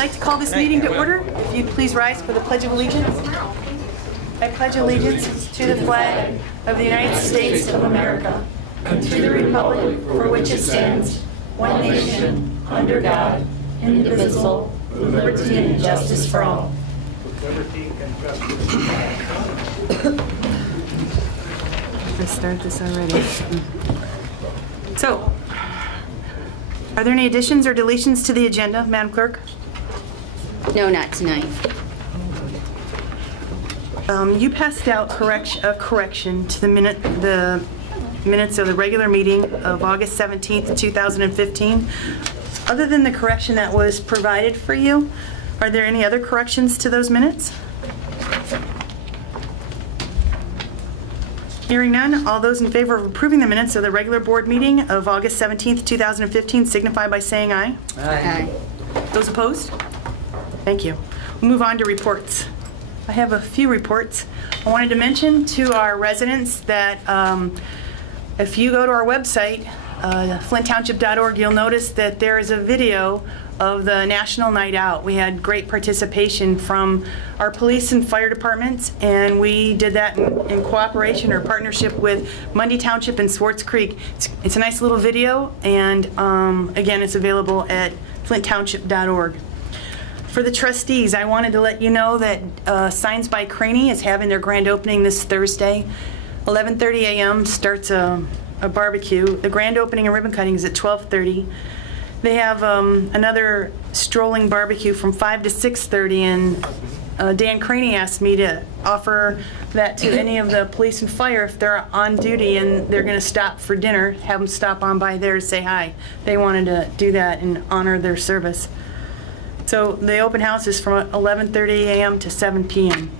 like to call this meeting to order. If you'd please rise for the Pledge of Allegiance. I pledge allegiance to the flag of the United States of America and to the republic for which it stands, one nation, under God, indivisible, with liberty and justice for all. Liberty and justice. Let's start this already. So, are there any additions or deletions to the agenda, Madam Clerk? No, not tonight. You passed out a correction to the minutes of the regular meeting of August 17th, 2015. Other than the correction that was provided for you, are there any other corrections to those minutes? Hearing none, all those in favor of approving the minutes of the regular board meeting of August 17th, 2015 signify by saying aye. Aye. Those opposed? Thank you. We'll move on to reports. I have a few reports. I wanted to mention to our residents that if you go to our website, flinttownship.org, you'll notice that there is a video of the National Night Out. We had great participation from our police and fire departments, and we did that in cooperation or partnership with Mundy Township and Swartz Creek. It's a nice little video, and again, it's available at flinttownship.org. For the trustees, I wanted to let you know that Signs by Craney is having their grand opening this Thursday. 11:30 a.m. starts a barbecue. The grand opening and ribbon cutting is at 12:30. They have another strolling barbecue from 5 to 6:30, and Dan Craney asked me to offer that to any of the police and fire if they're on duty and they're going to stop for dinner, have them stop on by there to say hi. They wanted to do that and honor their service. So the open house is from 11:30 a.m. to 7 p.m.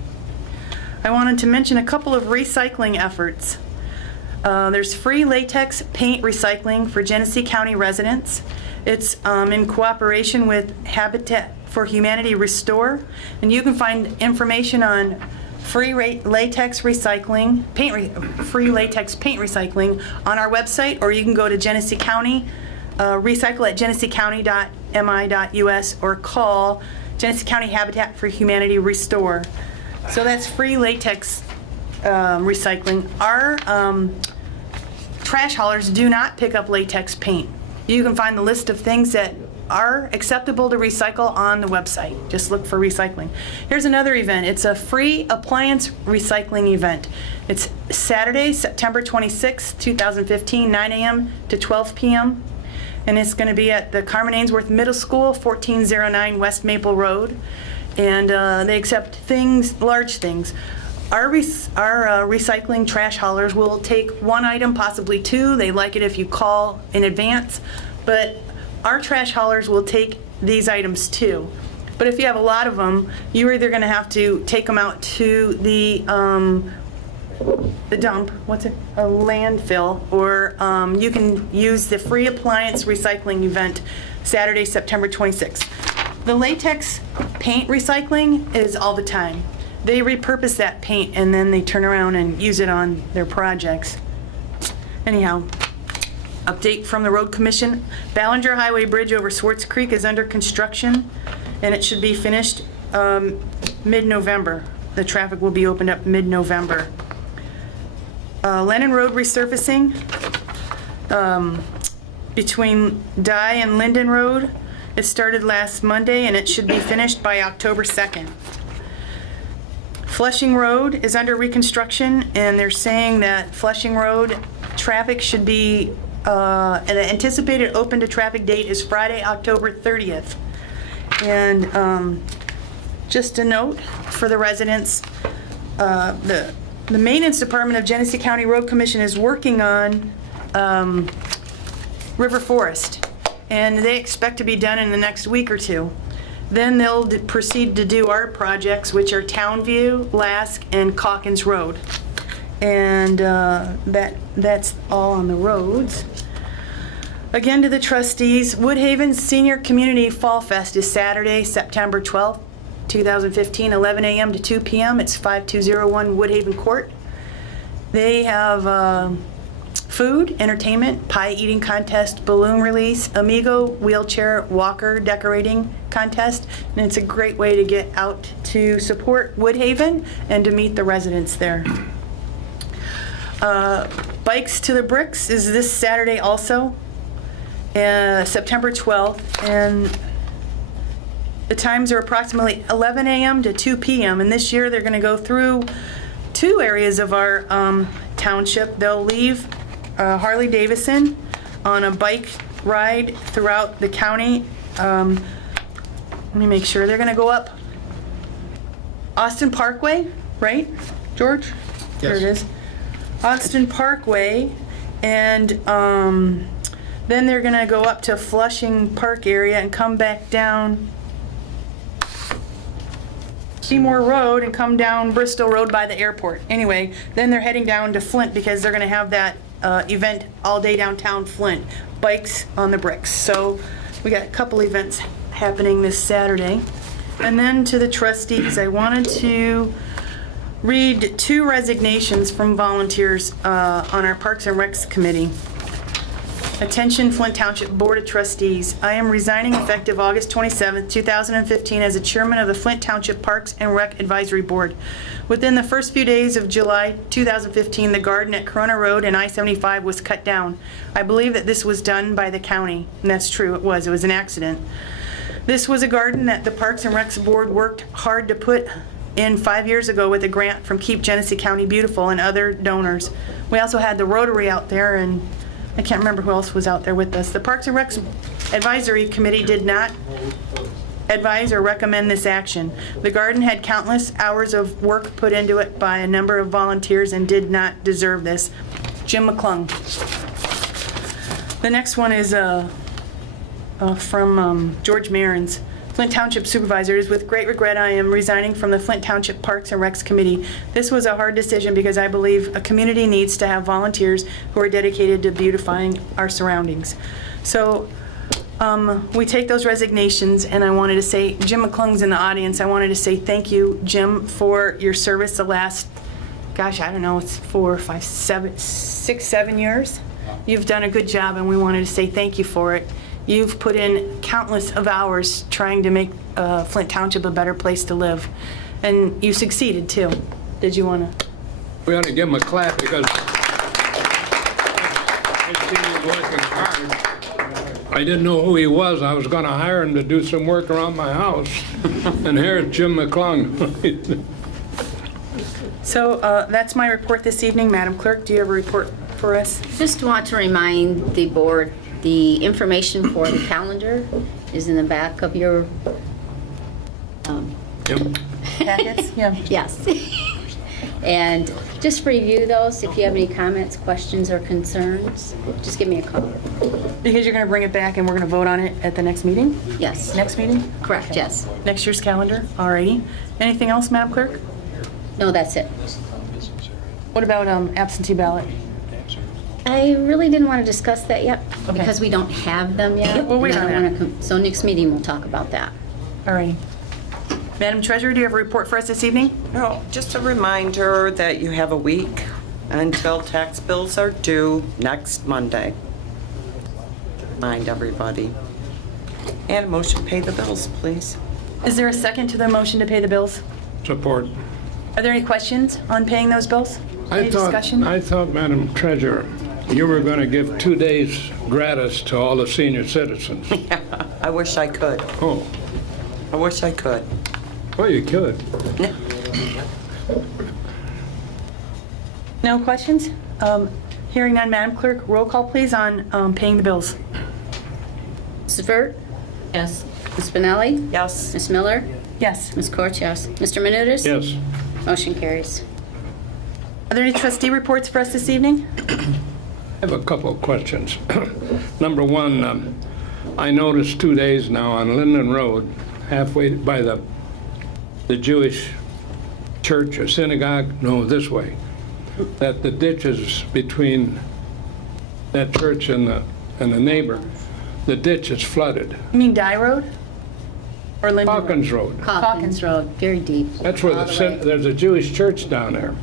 I wanted to mention a couple of recycling efforts. There's free latex paint recycling for Genesee County residents. It's in cooperation with Habitat for Humanity Restore, and you can find information on free latex recycling, free latex paint recycling on our website, or you can go to Genesee County, recycle at geneseecounty.mi.us, or call Genesee County Habitat for Humanity Restore. So that's free latex recycling. Our trash haulers do not pick up latex paint. You can find the list of things that are acceptable to recycle on the website. Just look for recycling. Here's another event. It's a free appliance recycling event. It's Saturday, September 26, 2015, 9 a.m. to 12 p.m. And it's going to be at the Carmen Ainsworth Middle School, 1409 West Maple Road. And they accept things, large things. Our recycling trash haulers will take one item, possibly two. They like it if you call in advance. But our trash haulers will take these items too. But if you have a lot of them, you're either going to have to take them out to the dump, a landfill, or you can use the free appliance recycling event Saturday, September 26th. The latex paint recycling is all the time. They repurpose that paint and then they turn around and use it on their projects. Anyhow, update from the Road Commission. Ballinger Highway Bridge over Swartz Creek is under construction, and it should be finished mid-November. The traffic will be opened up mid-November. Lennon Road resurfacing between Dye and Linden Road. It started last Monday, and it should be finished by October 2nd. Flushing Road is under reconstruction, and they're saying that Flushing Road traffic should be, an anticipated open to traffic date is Friday, October 30th. And just a note for the residents, the Maintenance Department of Genesee County Road Commission is working on River Forest, and they expect to be done in the next week or two. Then they'll proceed to do our projects, which are Townview, Lask, and Calkins Road. And that's all on the roads. Again, to the trustees, Woodhaven Senior Community Fall Fest is Saturday, September 12th, 2015, 11 a.m. to 2 p.m. It's 5201 Woodhaven Court. They have food, entertainment, pie eating contest, balloon release, Amigo wheelchair walker decorating, contest, and it's a great way to get out to support Woodhaven and to meet the residents there. Bikes to the Bricks is this Saturday also, September 12th, and the times are approximately 11 a.m. to 2 p.m., and this year they're going to go through 2 areas of our township. They'll leave Harley-Davidson on a bike ride throughout the county. Let me make sure. They're going to go up Austin Parkway, right, George? Yes. There it is. Austin Parkway, and then they're going to go up to Flushing Park area and come back down Seymour Road and come down Bristol Road by the airport. Anyway, then they're heading down to Flint because they're going to have that event all day downtown Flint, Bikes on the Bricks. So we got a couple events happening this Saturday. And then to the trustees, I wanted to read 2 resignations from volunteers on our Parks and Recs Committee. Attention Flint Township Board of Trustees. I am resigning effective August 27th, 2015 as the chairman of the Flint Township Parks and Rec Advisory Board. Within the first few days of July 2015, the garden at Corona Road and I-75 was cut down. I believe that this was done by the county, and that's true, it was an accident. This was a garden that the Parks and Recs Board worked hard to put in 5 years ago with a grant from Keep Genesee County Beautiful and other donors. We also had the Rotary out there, and I can't remember who else was out there with us. The Parks and Recs Advisory Committee did not advise or recommend this action. The garden had countless hours of work put into it by a number of volunteers and did not deserve this. Jim McClung. The next one is from George Marins. Flint Township Supervisor. It is with great regret I am resigning from the Flint Township Parks and Recs Committee. This was a hard decision because I believe a community needs to have volunteers who are dedicated to beautifying our surroundings. So we take those resignations, and I wanted to say, Jim McClung's in the audience, I wanted to say thank you, Jim, for your service the last, gosh, I don't know, it's 4, 5, 7, 6, 7 years. You've done a good job, and we wanted to say thank you for it. You've put in countless of hours trying to make Flint Township a better place to live. And you succeeded, too. Did you want to? We ought to give him a clap because I've seen him working hard. I didn't know who he was. I was going to hire him to do some work around my house. And here's Jim McClung. So that's my report this evening. Madam Clerk, do you have a report for us? Just want to remind the board, the information for the calendar is in the back of your, Yep. Packets? Yeah. yes. And just review those. If you have any comments, questions, or concerns, just give me a call. Because you're going to bring it back and we're going to vote on it at the next meeting? Yes. Next meeting? Correct, yes. Next year's calendar? All righty. Anything else, Madam Clerk? No, that's it. What about absentee ballot? I really didn't want to discuss that yet Okay. because we don't have them yet. We'll wait And I on don't that. wanna so next meeting we'll talk about that. All righty. Madam Treasurer, do you have a report for us this evening? No, just a reminder that you have a week until tax bills are due next Monday. Remind everybody. And a motion to pay the bills, please. Is there a second to the motion to pay the bills? Support. Are there any questions on paying those bills? Any discussion? I thought, Madam Treasurer, you were going to give 2 days gratis to all the senior citizens. I wish I could. Oh, I wish I could. well, you could. No questions? Hearing none, Madam Clerk, roll call please on paying the bills. Mrs. Vert? Yes. Ms. Spinelli? Yes. Ms. Miller? Yes. Ms. Court, yes. Mr. Menoudas? Yes. Motion carries. Are there any trustee reports for us this evening? I have a couple of questions. Number one, I noticed 2 days now on Linden Road, halfway by the Jewish church or synagogue, no, this way, that the ditches between that church and the neighbor, the ditch is flooded. You mean Dye Road? Or Linden Road? Hawkins Road. Calkins Road, very deep. That's where All the way. there's a Jewish church down there.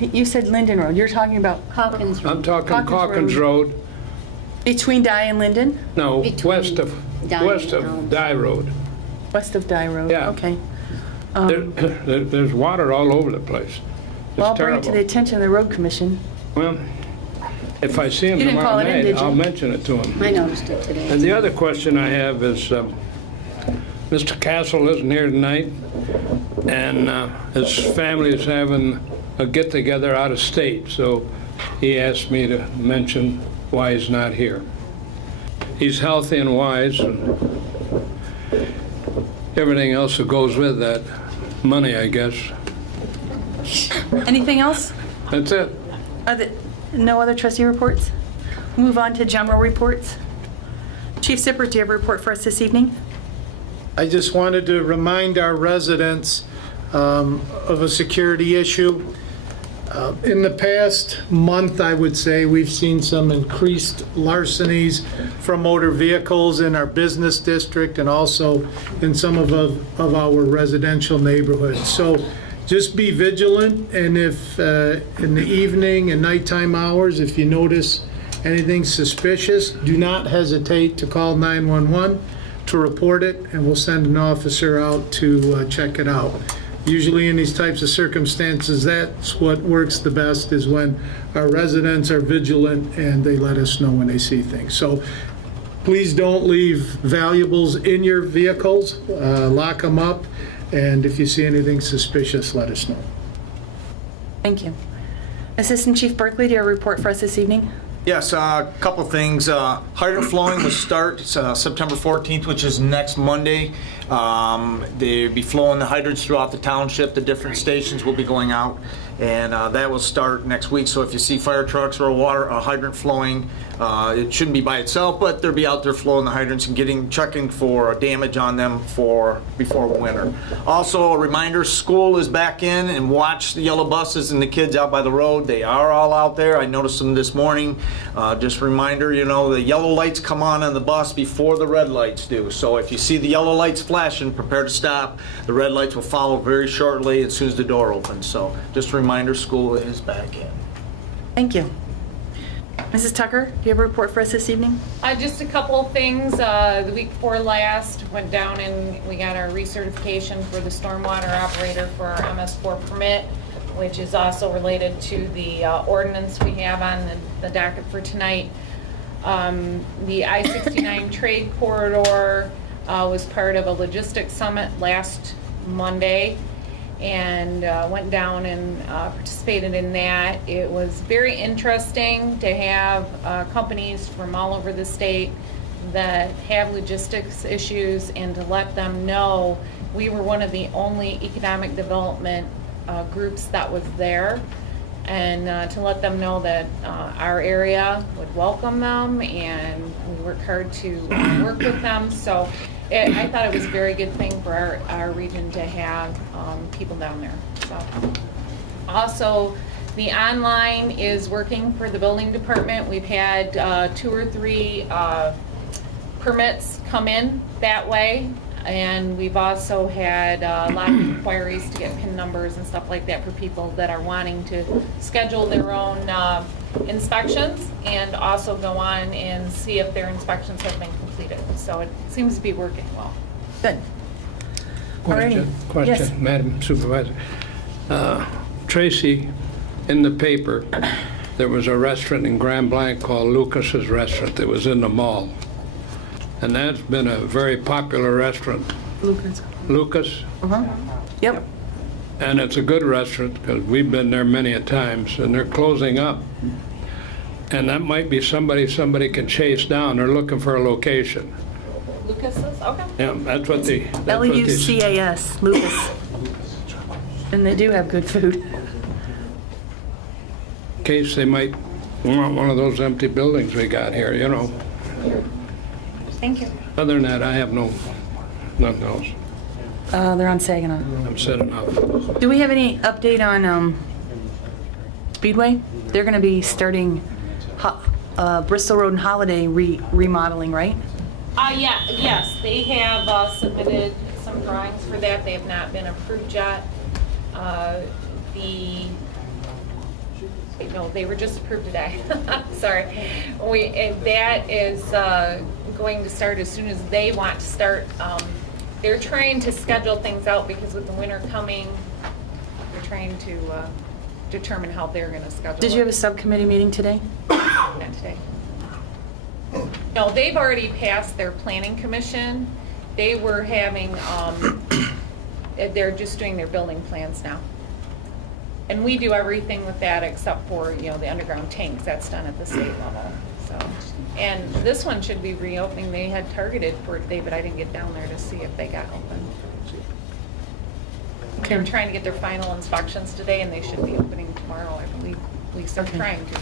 You said Linden Road. You're talking about, Calkins Road. I'm talking Hawkins Hawkins Road. Between Dye and Linden? No, Between west of Dye- Dye Road. West of Dye Road? Yeah. Okay. There's water all over the place. It's Well, I'll bring it to the terrible. attention of the road commission. Well, if I see him You didn't call tomorrow it in, night, did you? I'll mention it to him. I noticed it today. And the other question I have is, Mr. Castle isn't here tonight, and his family is having a get-together out of state, so he asked me to mention why he's not here. He's healthy and wise, and everything else that goes with that, money, I guess. Anything else? That's it. No other trustee reports? Move on to general reports. Chief Sippert, do you have a report for us this evening? I just wanted to remind our residents of a security issue. In the past month, I would say, we've seen some increased larcenies from motor vehicles in our business district and also in some of our residential neighborhoods. So just be vigilant, and if in the evening and nighttime hours, if you notice anything suspicious, do not hesitate to call 911 to report it, and we'll send an officer out to check it out. Usually in these types of circumstances, that's what works the best, is when our residents are vigilant and they let us know when they see things. So please don't leave valuables in your vehicles, lock them up, and if you see anything suspicious, let us know. Thank you. Assistant Chief Berkeley, do you have a report for us this evening? Yes, a couple things. Hydrant flowing will start September 14th, which is next Monday. They'll be flowing the hydrants throughout the township. The different stations will be going out, and that will start next week. So if you see fire trucks or a hydrant flowing, it shouldn't be by itself, but they'll be out there flowing the hydrants and checking for damage on them before winter. Also, a reminder, school is back in, and watch the yellow buses and the kids out by the road. They are all out there. I noticed them this morning. Just a reminder, the yellow lights come on the bus before the red lights do. So if you see the yellow lights flashing, prepare to stop. The red lights will follow very shortly as soon as the door opens. So just a reminder, school is back in. Thank you. Mrs. Tucker, do you have a report for us this evening? Just a couple of things. The week before last, went down and we got our recertification for the stormwater operator for our MS4 permit, which is also related to the ordinance we have on the docket for tonight. The I-69 trade corridor was part of a logistics summit last Monday, and went down and participated in that. It was very interesting to have companies from all over the state that have logistics issues, and to let them know we were one of the only economic development groups that was there, and to let them know that our area would welcome them, and we work hard to work with them. So I thought it was a very good thing for our region to have people down there. So, also, the online is working for the building department. We've had 2 or 3 permits come in that way, and we've also had a lot of inquiries to get PIN numbers and stuff like that for people that are wanting to schedule their own inspections, and also go on and see if their inspections have been completed. So it seems to be working well. Good. Question, Alrighty. Yes. Madam Supervisor. Tracy, in the paper, there was a restaurant in Grand Blanc called Lucas's Restaurant that was in the mall. And that's been a very popular restaurant. Lucas? Yep. And it's a good restaurant, because we've been there many a times, and they're closing up. And that might be somebody can chase down. They're looking for a location. Lucas's, okay. Yeah, that's what they... Lucas, Lucas. And they do have good food. In case they might want one of those empty buildings we got here, Thank you. Other than that, I have nothing else. They're on Saginaw. I'm said enough. Do we have any update on Speedway? They're going to be starting Bristol Road and Holiday remodeling, right? Yes, they have submitted some drawings for that. They have not been approved yet. No, they were just approved today. Sorry. And that is going to start as soon as they want to start. They're trying to schedule things out because with the winter coming, they're trying to determine how they're going to schedule Did you have a it. subcommittee meeting today? Not today. No, they've already passed their planning commission. They were having, they're just doing their building plans now. And we do everything with that except for, the underground tanks. That's done at the state level, so. And this one should be reopening. They had targeted for it today, but I didn't get down there to see if they got open. They were trying to get their final inspections today, and they should be opening tomorrow, I believe. At least they're trying to.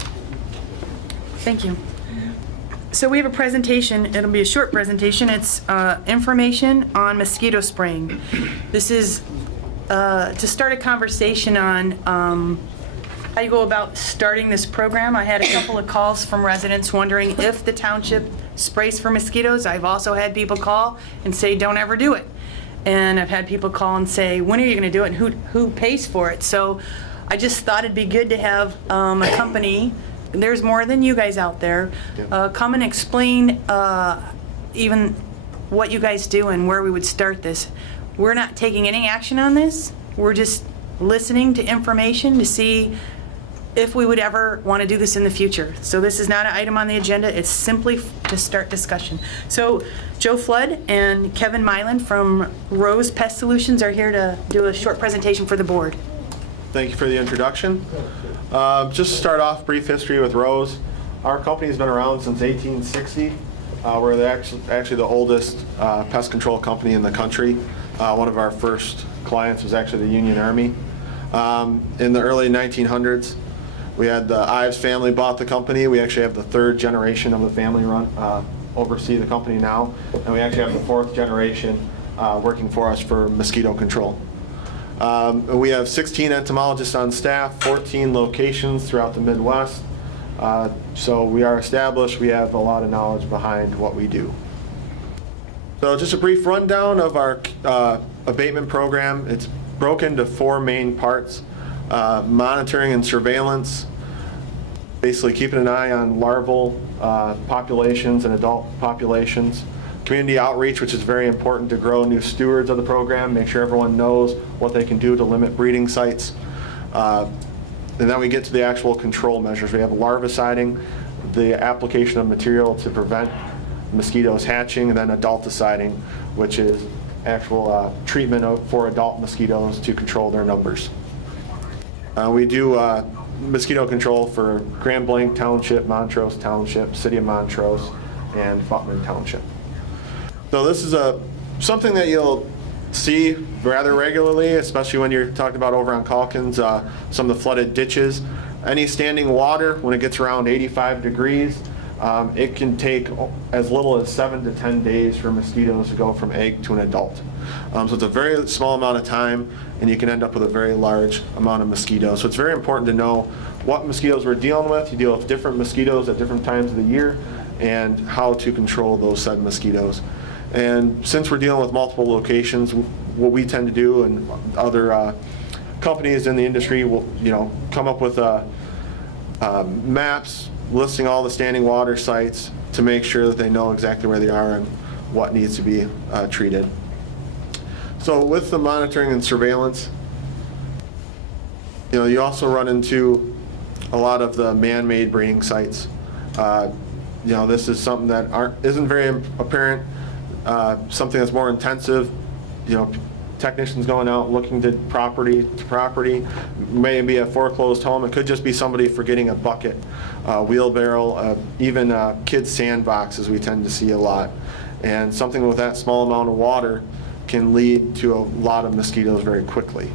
Thank you. So we have a presentation, it'll be a short presentation. It's information on mosquito spraying. This is to start a conversation on how you go about starting this program. I had a couple of calls from residents wondering if the township sprays for mosquitoes. I've also had people call and say, don't ever do it. And I've had people call and say, when are you going to do it, and who pays for it? So I just thought it'd be good to have a company, there's more than you guys out there, come and explain even what you guys do and where we would start this. We're not taking any action on this. We're just listening to information to see if we would ever want to do this in the future. So this is not an item on the agenda. It's simply to start discussion. So Joe Flood and Kevin Mylan from Rose Pest Solutions are here to do a short presentation for the board. Thank you for the introduction. Just to start off, brief history with Rose. Our company's been around since 1860. We're actually the oldest pest control company in the country. One of our first clients was actually the Union Army. In the early 1900s, we had the Ives family bought the company. We actually have the third generation of the family oversee the company now, and we actually have the fourth generation working for us for mosquito control. We have 16 entomologists on staff, 14 locations throughout the Midwest. So we are established. We have a lot of knowledge behind what we do. So just a brief rundown of our abatement program. It's broken into four main parts: monitoring and surveillance, basically keeping an eye on larval populations and adult populations; community outreach, which is very important to grow new stewards of the program, make sure everyone knows what they can do to limit breeding sites. And then we get to the actual control measures. We have larviciding, the application of material to prevent mosquitoes hatching, and then adulticiding, which is actual treatment for adult mosquitoes to control their numbers. We do mosquito control for Grand Blanc Township, Montrose Township, City of Montrose, and Futman Township. So this is something that you'll see rather regularly, especially when you're talking about over on Calkins, some of the flooded ditches. Any standing water, when it gets around 85 degrees, it can take as little as 7 to 10 days for mosquitoes to go from egg to an adult. So it's a very small amount of time, and you can end up with a very large amount of mosquitoes. So it's very important to know what mosquitoes we're dealing with. You deal with different mosquitoes at different times of the year, and how to control those said mosquitoes. And since we're dealing with multiple locations, what we tend to do, and other companies in the industry will, come up with maps listing all the standing water sites to make sure that they know exactly where they are and what needs to be treated. So with the monitoring and surveillance, you also run into a lot of the man-made breeding sites. This is something that isn't very apparent. Something that's more intensive, technicians going out looking to property, maybe a foreclosed home. It could just be somebody forgetting a bucket, wheelbarrow, even kids' sandboxes we tend to see a lot. And something with that small amount of water can lead to a lot of mosquitoes very quickly.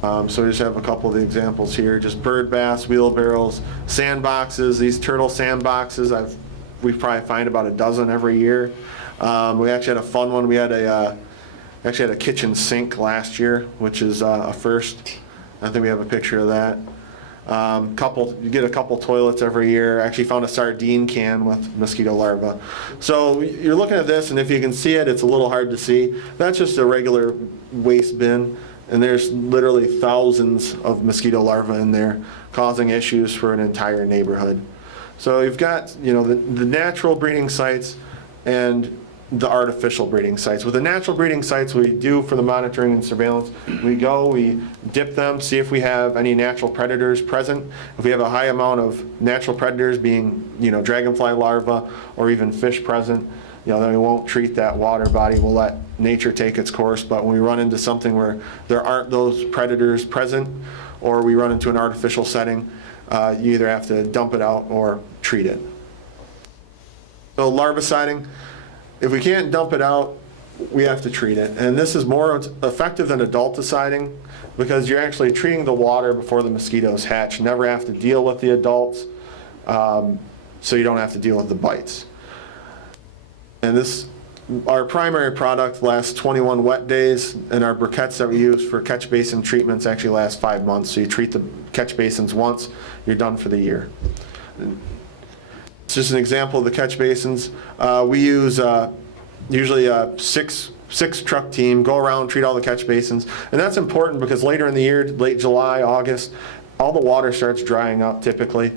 So we just have a couple of the examples here, just bird baths, wheelbarrows, sandboxes. These turtle sandboxes, we probably find about a dozen every year. We actually had a fun one. We had actually had a kitchen sink last year, which is a first. I think we have a picture of that. You get a couple toilets every year. Actually found a sardine can with mosquito larvae. So you're looking at this, and if you can see it, it's a little hard to see. That's just a regular waste bin. and there's literally thousands of mosquito larvae in there, causing issues for an entire neighborhood. So you've got, you know, the natural breeding sites and the artificial breeding sites. With the natural breeding sites, we do for the monitoring and surveillance, we dip them, see if we have any natural predators present. If we have a high amount of natural predators being, you know, dragonfly larvae or even fish present, you know, then we won't treat that water body. We'll let nature take its course. But when we run into something where there aren't those predators present, or we run into an artificial setting, you either have to dump it out or treat it. So larviciding, if we can't dump it out, we have to treat it. And this is more effective than adulticiding because you're actually treating the water before the mosquitoes hatch. You never have to deal with the adults, so you don't have to deal with the bites. And our primary product lasts 21 wet days, and our briquettes that we use for catch basin treatments actually last 5 months. So you treat the catch basins once, you're done for the year. It's just an example of the catch basins. We use usually a six truck team, go around, treat all the catch basins. And that's important because later in the year, late July, August, all the water starts drying up typically.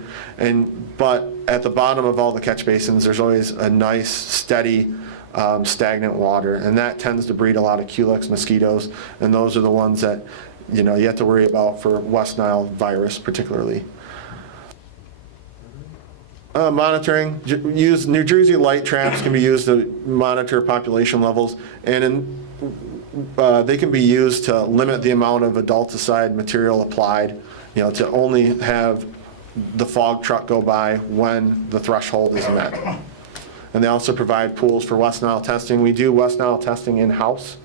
But at the bottom of all the catch basins, there's always a nice, steady, stagnant water. And that tends to breed a lot of Culex mosquitoes. And those are the ones that, you know, you have to worry about for West Nile virus particularly. Monitoring, New Jersey light traps can be used to monitor population levels, and they can be used to limit the amount of adulticide material applied, you know, to only have the fog truck go by when the threshold is met. And they also provide pools for West Nile testing. We do West Nile testing in-house.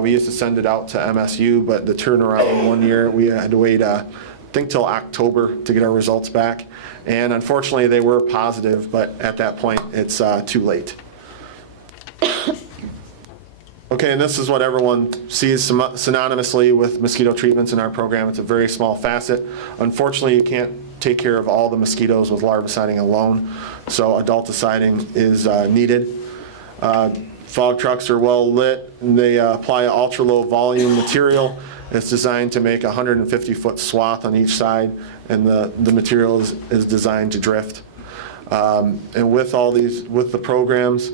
We used to send it out to MSU, but the turnaround 1 year, we had to wait I think till October to get our results back. And unfortunately they were positive, but at that point it's too late. Okay, and this is what everyone sees synonymously with mosquito treatments in our program. It's a very small facet. Unfortunately, you can't take care of all the mosquitoes with larviciding alone, so adulticiding is needed. Fog trucks are well lit, and they apply ultra low volume material. It's designed to make a 150-foot swath on each side, and the material is designed to drift. And with all these, with the programs,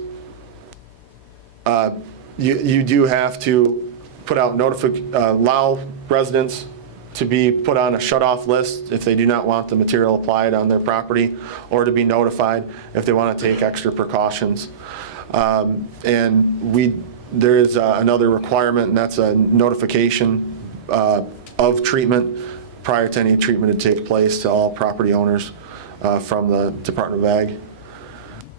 you do have to put out allow residents to be put on a shut-off list if they do not want the material applied on their property, or to be notified if they want to take extra precautions. And there is another requirement, and that's a notification of treatment prior to any treatment to take place to all property owners from the Department of Ag.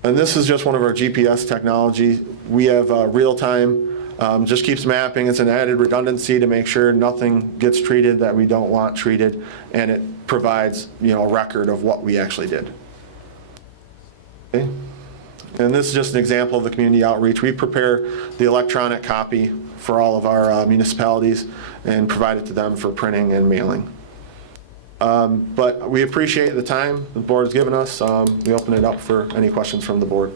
And this is just one of our GPS technology. We have real-time, just keeps mapping. It's an added redundancy to make sure nothing gets treated that we don't want treated, and it provides, you know, a record of what we actually did. Okay. And this is just an example of the community outreach. We prepare the electronic copy for all of our municipalities and provide it to them for printing and mailing. But we appreciate the time the board's given us. We open it up for any questions from the board.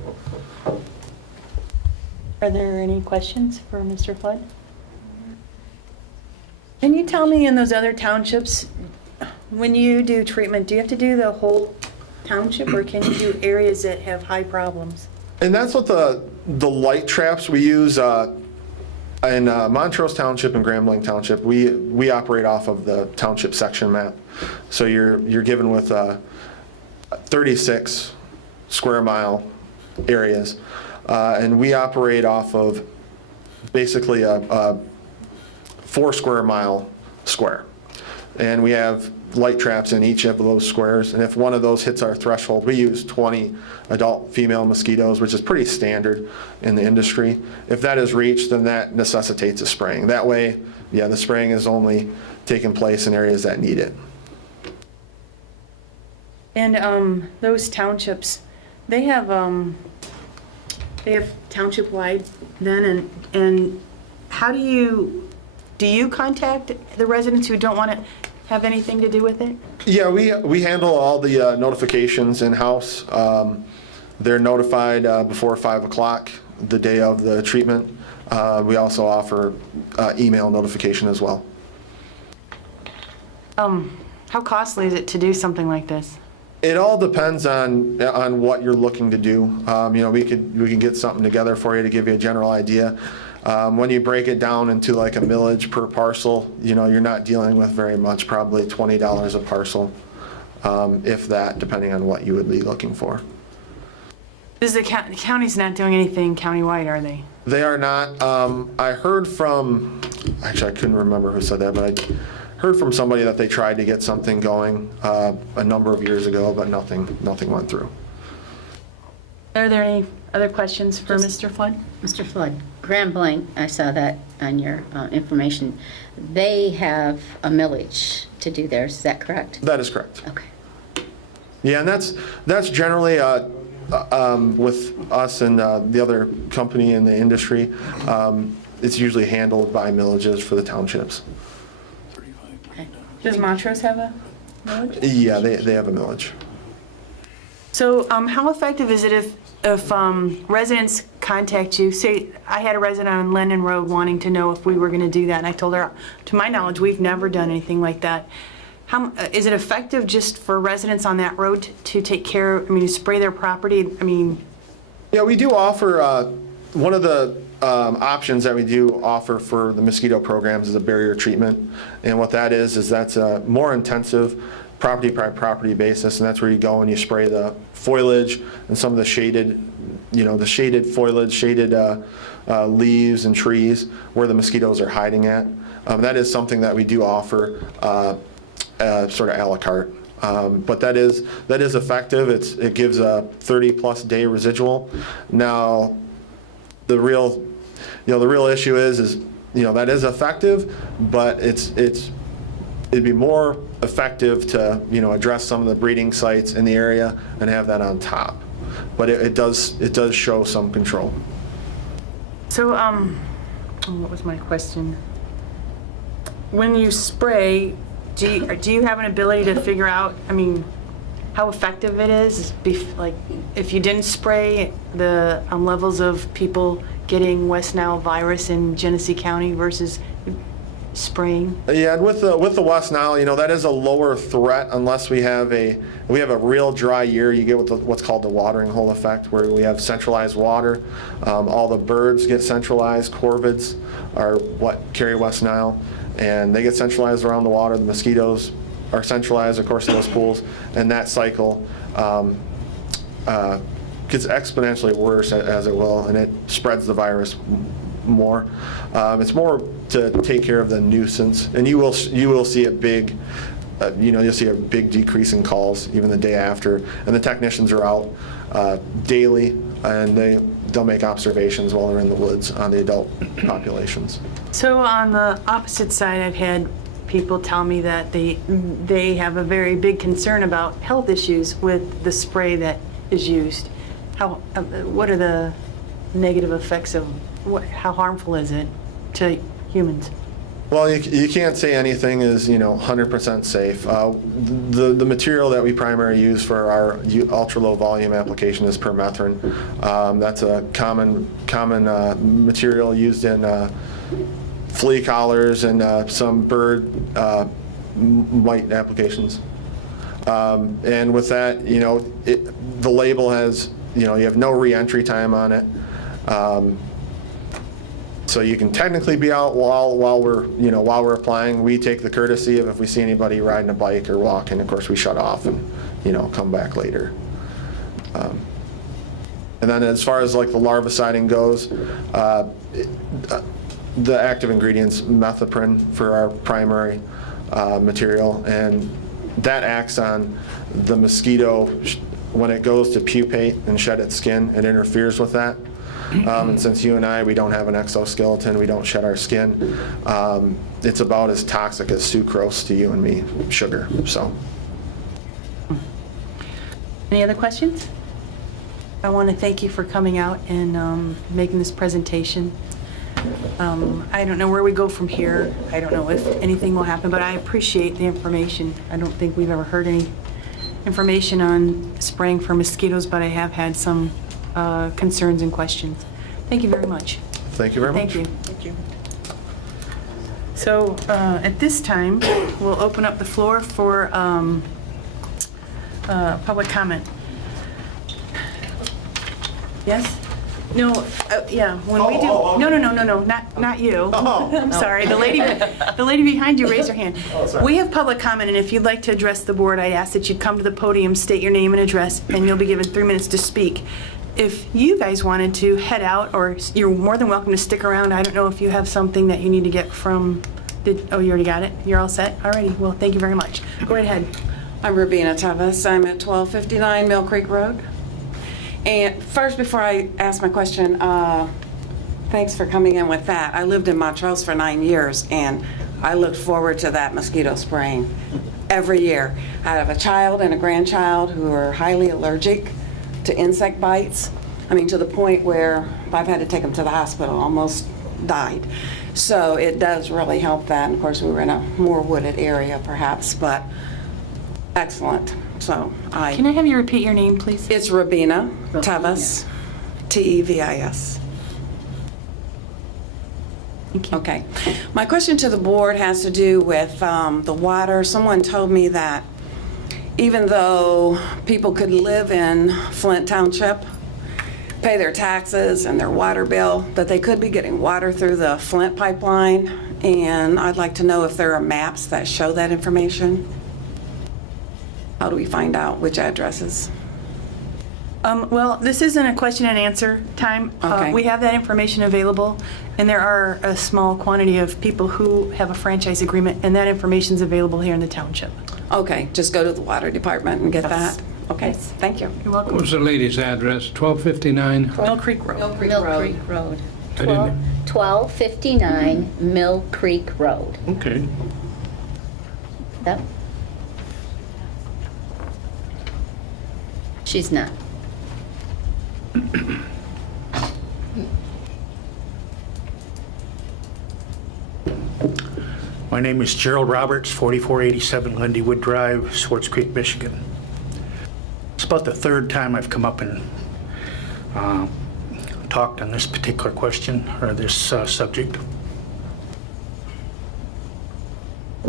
Are there any questions for Mr. Flood? Can you tell me in those other townships, when you do treatment, do you have to do the whole township, or can you do areas that have high problems? And that's what the light traps we use in Montrose Township and Grambling Township. We operate off of the township section map. So you're given with 36 square mile areas, and we operate off of basically a 4 square mile square. And we have light traps in each of those squares, and if one of those hits our threshold, we use 20 adult female mosquitoes, which is pretty standard in the industry. If that is reached, then that necessitates a spraying. That way, yeah, the spraying is only taking place in areas that need it. And those townships, they have township-wide then, and how do you contact the residents who don't want to have anything to do with it? Yeah, we handle all the notifications in-house. They're notified before 5 o'clock the day of the treatment. We also offer email notification as well. How costly is it to do something like this? It all depends on what you're looking to do. You know, we can get something together for you to give you a general idea. When you break it down into like a millage per parcel, you know, you're not dealing with very much, probably $20 a parcel, if that, depending on what you would be looking for. Is the county's not doing anything countywide, are they? They are not. I heard from, actually I couldn't remember who said that, but I heard from somebody that they tried to get something going a number of years ago, but nothing went through. Are there any other questions for Mr. Flood? Mr. Flood, Grand Blanc, I saw that on your information. They have a millage to do theirs, is that correct? That is correct. Okay. Yeah, and that's generally with us and the other company in the industry. It's usually handled by millages for the townships. Does Montrose have a millage? Yeah, they have a millage. So how effective is it if residents contact you? Say, I had a resident on Lennon Road wanting to know if we were going to do that, and I told her, to my knowledge, we've never done anything like that. How is it effective just for residents on that road to take care, to spray their property? Yeah, we do offer, one of the options that we do offer for the mosquito programs is a barrier treatment. And what that is that's a more intensive property by property basis, and that's where you go and you spray the foliage and some of the shaded, the shaded foliage, shaded leaves and trees where the mosquitoes are hiding at. That is something that we do offer sort of a la carte. But that is effective. It gives a 30+ day residual. Now, the real issue is that is effective, but it'd be more effective to address some of the breeding sites in the area and have that on top. But it does show some control. So what was my question? When you spray, do you have an ability to figure out, how effective it is? Like, if you didn't spray, the levels of people getting West Nile virus in Genesee County versus spraying? Yeah, and with the West Nile, that is a lower threat unless we have a real dry year. You get what's called the watering hole effect, where we have centralized water. All the birds get centralized. Corvids are what carry West Nile, and they get centralized around the water. The mosquitoes are centralized, of course, in those pools, and that cycle gets exponentially worse as it will, and it spreads the virus more. It's more to take care of the nuisance, and you will see a big, you'll see a big decrease in calls even the day after, and the technicians are out daily, and they'll make observations while they're in the woods on the adult populations. So on the opposite side, I've had people tell me that they have a very big concern about health issues with the spray that is used. What are the negative effects of how harmful is it to humans? Well, you can't say anything is 100% safe. The material that we primarily use for our ultra low volume application is permethrin. That's a common material used in flea collars and some bird mite applications. And with that, the label has you have no re-entry time on it. So you can technically be out while we're applying. We take the courtesy of if we see anybody riding a bike or walking, of course we shut off and come back later. And then as far as like the larviciding goes, the active ingredient's methoprin for our primary material, and that acts on the mosquito when it goes to pupate and shed its skin. It interferes with that. And since you and I, we don't have an exoskeleton, we don't shed our skin, it's about as toxic as sucrose to you and me, sugar. So. Any other questions? I want to thank you for coming out and making this presentation. I don't know where we go from here. I don't know if anything will happen, but I appreciate the information. I don't think we've ever heard any information on spraying for mosquitoes, but I have had some concerns and questions. Thank you very much. Thank you very much. Thank you. Thank you. So at this time, we'll open up the floor for public comment. Yes? No, yeah, when we do, no, not you. I'm sorry, the lady behind you, raise her hand. We have public comment, and if you'd like to address the board, I ask that you come to the podium, state your name and address, and you'll be given 3 minutes to speak. If you guys wanted to head out, or you're more than welcome to stick around. I don't know if you have something that you need to get from, oh, you already got it? You're all set? Alrighty, well, thank you very much. Go right ahead. I'm Rubina Tevis. I'm at 1259 Mill Creek Road. And first, before I ask my question, thanks for coming in with that. I lived in Montrose for 9 years, and I looked forward to that mosquito spraying every year. I have a child and a grandchild who are highly allergic to insect bites. I mean, to the point where I've had to take them to the hospital, almost died. So it does really help that. And of course, we were in a more wooded area, perhaps, but excellent. So Can I have you repeat your name, please? it's Rubina Tevis, Tevis. Thank you. Okay. My question to the board has to do with the water. Someone told me that even though people could live in Flint Township, pay their taxes and their water bill, that they could be getting water through the Flint pipeline. And I'd like to know if there are maps that show that information. How do we find out which addresses? Well, this isn't a question and answer time. Okay. We have that information available, and there are a small quantity of people who have a franchise agreement, and that information's available here in the township. Okay, just go to the water department and get Yes. that? Okay, thank you. You're What welcome. was the lady's address? 1259? Mill Creek Road. Mill Creek Road. I didn't- 1259 Mill Creek Road. Okay. Yep. She's not. My name is Gerald Roberts, 4487 Lindywood Drive, Swartz Creek, Michigan. It's about the third time I've come up and talked on this particular question or this subject.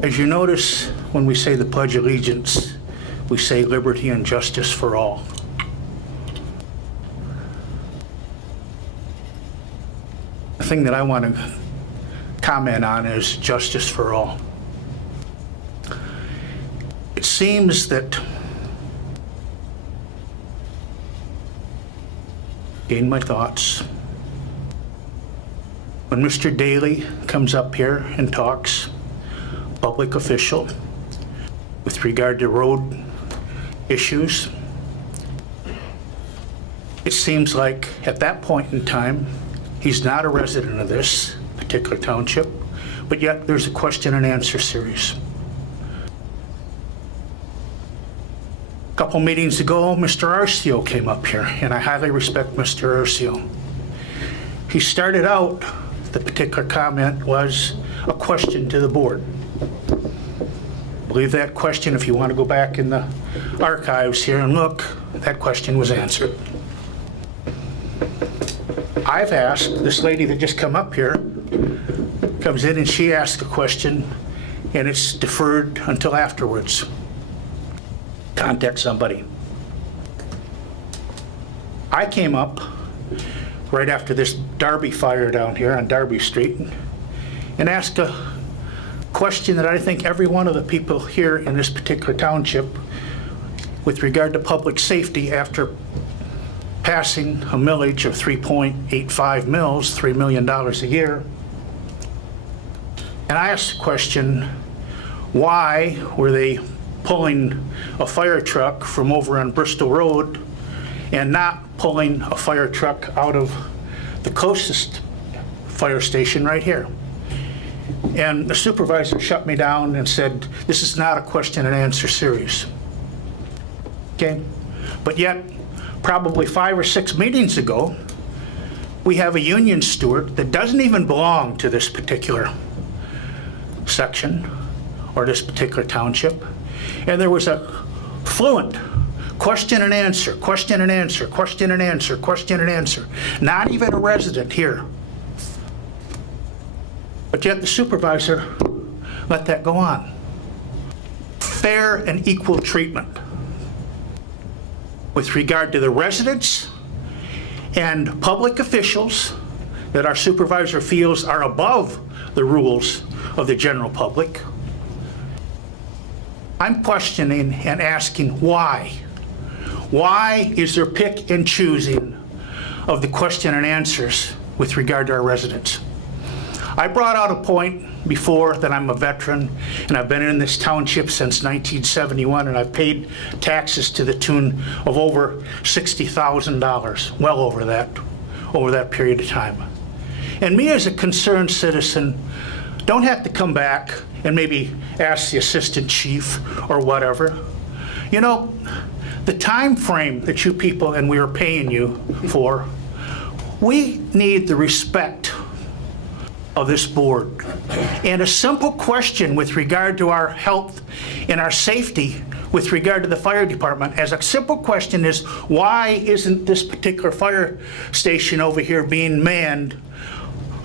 As you notice, when we say the Pledge of Allegiance, we say liberty and justice for all. The thing that I want to comment on is justice for all. It seems that, gain my thoughts, when Mr. Daly comes up here and talks, public official, with regard to road issues, it seems like at that point in time, he's not a resident of this particular township, but yet there's a question and answer series. A couple meetings ago, Mr. Arcio came up here, and I highly respect Mr. Arcio. He started out, the particular comment was a question to the board. I believe that question, if you want to go back in the archives here and look, that question was answered. I've asked, this lady that just come up here, comes in and she asks a question, and it's deferred until afterwards. Contact somebody. I came up right after this Darby fire down here on Darby Street and asked a question that I think every one of the people here in this particular township, with regard to public safety, after passing a millage of 3.85 mils, $3 million a year. And I asked the question, why were they pulling a fire truck from over on Bristol Road and not pulling a fire truck out of the closest fire station right here? And the supervisor shut me down and said, this is not a question and answer series. Okay? But yet, probably 5 or 6 meetings ago, we have a union steward that doesn't even belong to this particular section or this particular township. And there was a fluent question and answer, question and answer, question and answer, question and answer. Not even a resident here. But yet the supervisor let that go on. Fair and equal treatment with regard to the residents and public officials that our supervisor feels are above the rules of the general public. I'm questioning and asking why. Why is there pick and choosing of the question and answers with regard to our residents? I brought out a point before that I'm a veteran and I've been in this township since 1971 and I've paid taxes to the tune of over $60,000, well over that period of time. And me as a concerned citizen don't have to come back and maybe ask the assistant chief or whatever. You know, the time frame that you people and we are paying you for, we need the respect of this board. And a simple question with regard to our health and our safety with regard to the fire department, as a simple question is, why isn't this particular fire station over here being manned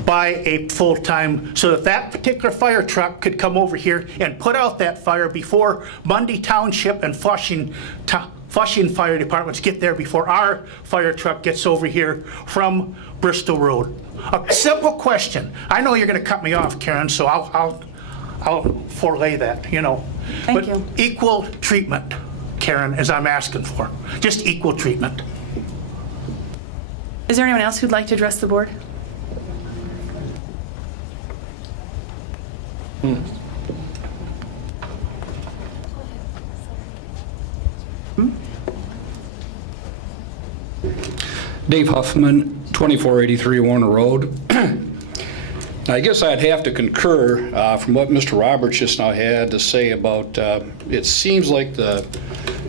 by a full-time, so that that particular fire truck could come over here and put out that fire before Mundy Township and Flushing fire departments get there, before our fire truck gets over here from Bristol Road? A simple question. I know you're going to cut me off, Karen, so I'll forelay that, you know. Thank you. Equal treatment, Karen, as I'm asking for. Just equal treatment. Is there anyone else who'd like to address the board? Dave Huffman, 2483 Warner Road. I guess I'd have to concur from what Mr. Roberts just now had to say about, it seems like the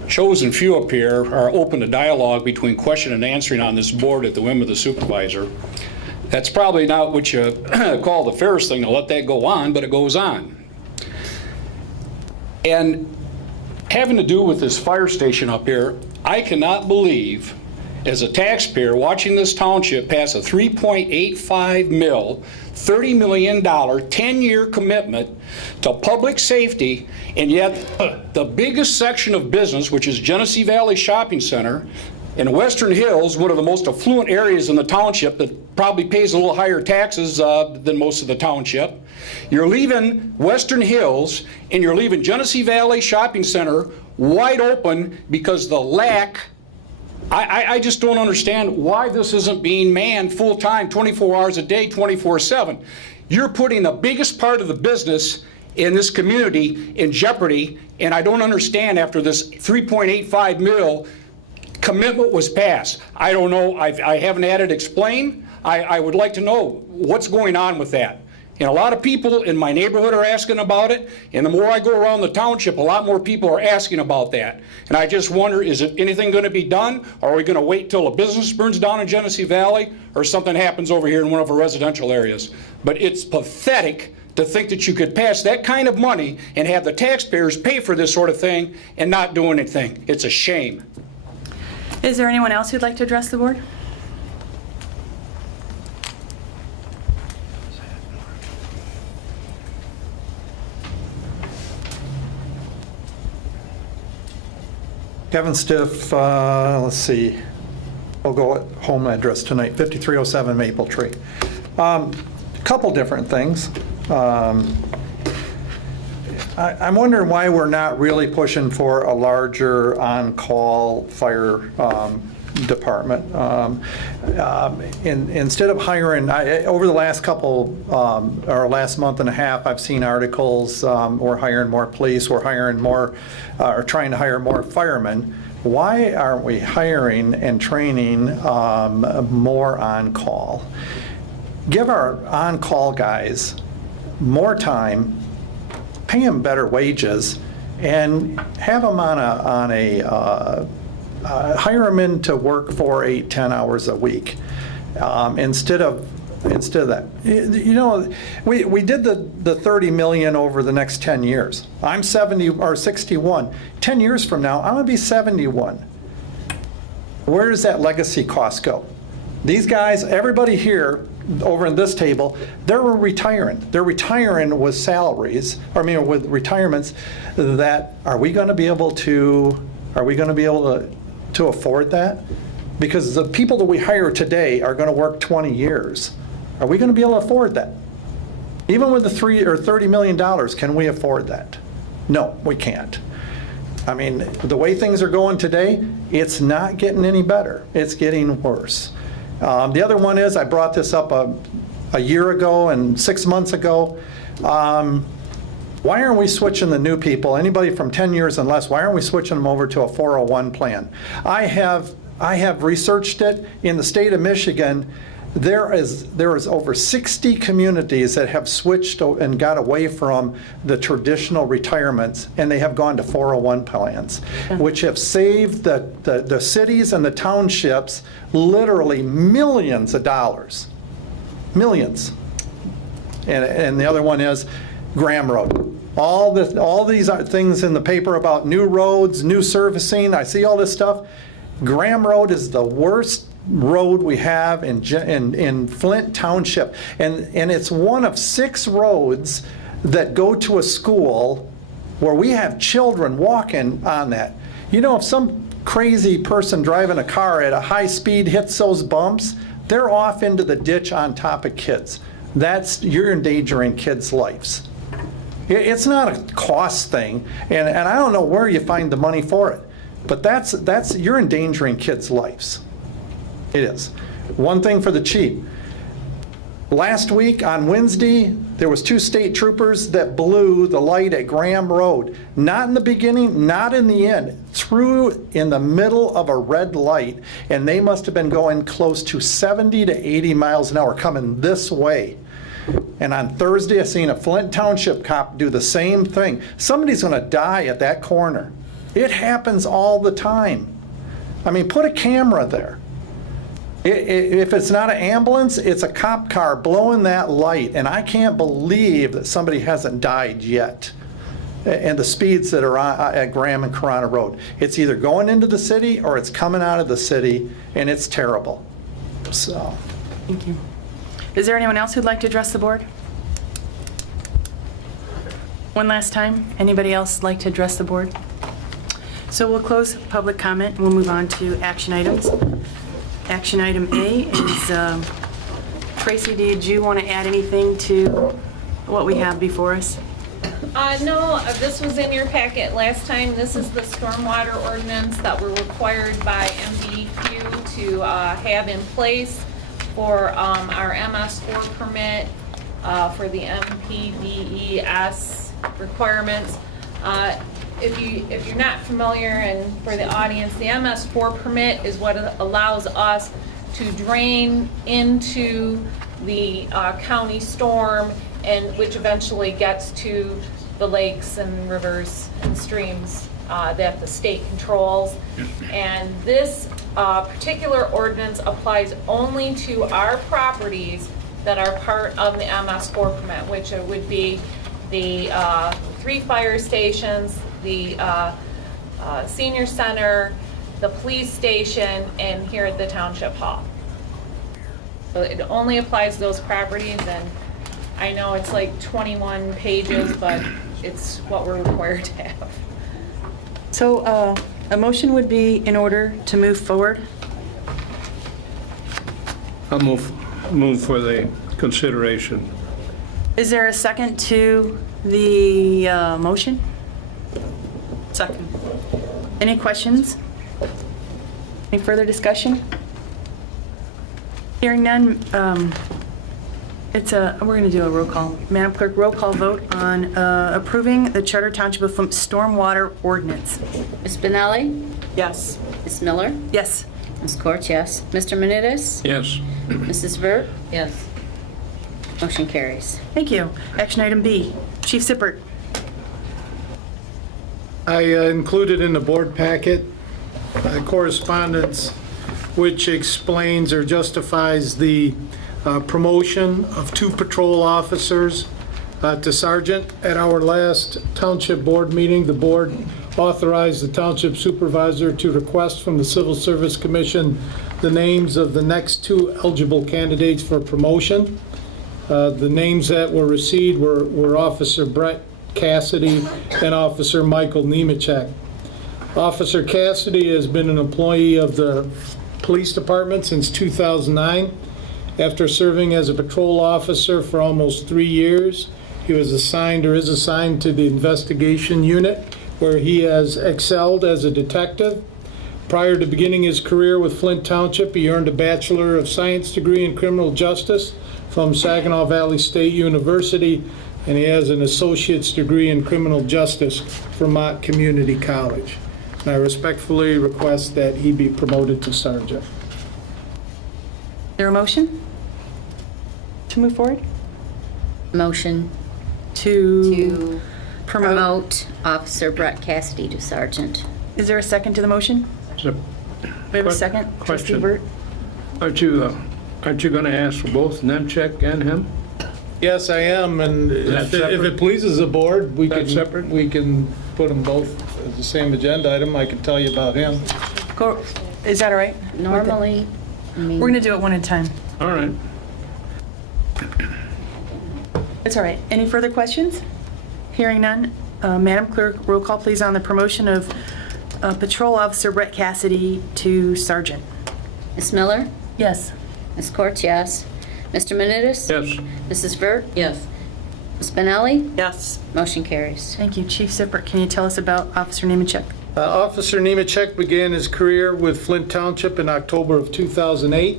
chosen few up here are open to dialogue between question and answering on this board at the whim of the supervisor. That's probably not what you call the fairest thing to let that go on, but it goes on. And having to do with this fire station up here, I cannot believe, as a taxpayer watching this township pass a 3.85 mil, $30 million, 10-year commitment to public safety, and yet the biggest section of business, which is Genesee Valley Shopping Center, in Western Hills, one of the most affluent areas in the township that probably pays a little higher taxes than most of the township. You're leaving Western Hills and you're leaving Genesee Valley Shopping Center wide open because the lack, I just don't understand why this isn't being manned full-time, 24 hours a day, 24/7. You're putting the biggest part of the business in this community in jeopardy, and I don't understand after this 3.85 mil commitment was passed. I don't know, I haven't had it explained. I would like to know what's going on with that. And a lot of people in my neighborhood are asking about it, and the more I go around the township, a lot more people are asking about that. And I just wonder, is it anything going to be done? Or are we going to wait till a business burns down in Genesee Valley, or something happens over here in one of our residential areas? But it's pathetic to think that you could pass that kind of money and have the taxpayers pay for this sort of thing and not do anything. It's a shame. Is there anyone else who'd like to address the board? Kevin Stiff, let's see, I'll go at home address tonight, 5307 Maple Tree. Couple different things. I'm wondering why we're not really pushing for a larger on-call fire department. Instead of hiring, over the last couple, or last month and a half, I've seen articles, we're hiring more police, we're hiring more, or trying to hire more firemen. Why aren't we hiring and training more on-call? Give our on-call guys more time, pay them better wages, and have them hire them in to work for 8-10 hours a week instead of that. You know, we did the 30 million over the next 10 years. I'm 70 or 61. 10 years from now, I'm gonna be 71. Where does that legacy cost go? These guys, everybody here over in this table, they're retiring. They're retiring with salaries, with retirements that, are we going to be able to afford that? Because the people that we hire today are going to work 20 years. Are we going to be able to afford that? Even with the $30 million, can we afford that? No, we can't. I mean, the way things are going today, it's not getting any better. It's getting worse. The other one is, I brought this up a year ago and 6 months ago. Why aren't we switching the new people, anybody from 10 years and less, why aren't we switching them over to a 401 plan? I have researched it. In the state of Michigan, there is over 60 communities that have switched and got away from the traditional retirements, and they have gone to 401 plans, which have saved the cities and the townships literally millions of dollars. Millions. And the other one is Graham Road. All these are things in the paper about new roads, new servicing. I see all this stuff. Graham Road is the worst road we have in Flint Township, and it's one of 6 roads that go to a school where we have children walking on that. You know, if some crazy person driving a car at a high speed hits those bumps, they're off into the ditch on top of kids. You're endangering kids' lives. It's not a cost thing, and I don't know where you find the money for it, but you're endangering kids' lives. It is. One thing for the chief. Last week on Wednesday, there was 2 state troopers that blew the light at Graham Road. Not in the beginning, not in the end. Through in the middle of a red light, and they must have been going close to 70 to 80 miles an hour coming this way. And on Thursday, I seen a Flint Township cop do the same thing. Somebody's going to die at that corner. It happens all the time. I mean, put a camera there. If it's not an ambulance, it's a cop car blowing that light, and I can't believe that somebody hasn't died yet. And the speeds that are at Graham and Corona Road. It's either going into the city or it's coming out of the city, and it's terrible. So. Thank you. Is there anyone else who'd like to address the board? One last time, anybody else like to address the board? So we'll close public comment and we'll move on to action items. Action item A is, Tracy, did you want to add anything to what we have before us? No, this was in your packet last time. This is the stormwater ordinance that we're required by MDQ to have in place for our MS4 permit for the MPDES requirements. If you're not familiar, and for the audience, the MS4 permit is what allows us to drain into the county storm, and which eventually gets to the lakes and rivers and streams that the state controls. And this particular ordinance applies only to our properties that are part of the MS4 permit, which would be the 3 fire stations, the senior center, the police station, and here at the township hall. So it only applies to those properties, and I know it's like 21 pages, but it's what we're required to have. So a motion would be in order to move forward. I'll move for the consideration. Is there a second to the motion? Second. Any questions? Any further discussion? Hearing none, we're going to do a roll call. Madam Clerk, roll call vote on approving the Charter Township of Flint stormwater ordinance. Ms. Benelli? Yes. Ms. Miller? Yes. Ms. Corch, yes. Mr. Menounos? Yes. Mrs. Vert? Yes. Motion carries. Thank you. Action item B, Chief Sippert. I included in the board packet correspondence which explains or justifies the promotion of 2 patrol officers to sergeant. At our last township board meeting, the board authorized the township supervisor to request from the Civil Service Commission the names of the next 2 eligible candidates for promotion. The names that were received were Officer Brett Cassidy and Officer Michael Nemechek. Officer Cassidy has been an employee of the police department since 2009. After serving as a patrol officer for almost 3 years, he was assigned or is assigned to the investigation unit, where he has excelled as a detective. Prior to beginning his career with Flint Township, he earned a Bachelor of Science degree in Criminal Justice from Saginaw Valley State University, and he has an Associate's degree in Criminal Justice from Mott Community College. And I respectfully request that he be promoted to sergeant. Is there a motion to move forward? Motion To to promote Officer Brett Cassidy to sergeant. Is there a second to the motion? So, We have a second. Trustee question. Burt? Aren't you going to ask both Nemchek and him? Yes, I am, and that if separate? it pleases the board, we That's separate? we can put them both as the same agenda item. I can tell you about him. Is that all right? Normally, I mean. We're going to do it one at a time. All right. It's all right. Any further questions? Hearing none. Madam Clerk, roll call please on the promotion of Patrol Officer Brett Cassidy to sergeant. Ms. Miller? Yes. Ms. Courts, yes. Mr. Menoudas? Yes. Mrs. Vert? Yes. Ms. Benelli? Yes. Motion carries. Thank you. Chief Sippert, can you tell us about Officer Nemechek? Officer Nemechek began his career with Flint Township in October of 2008.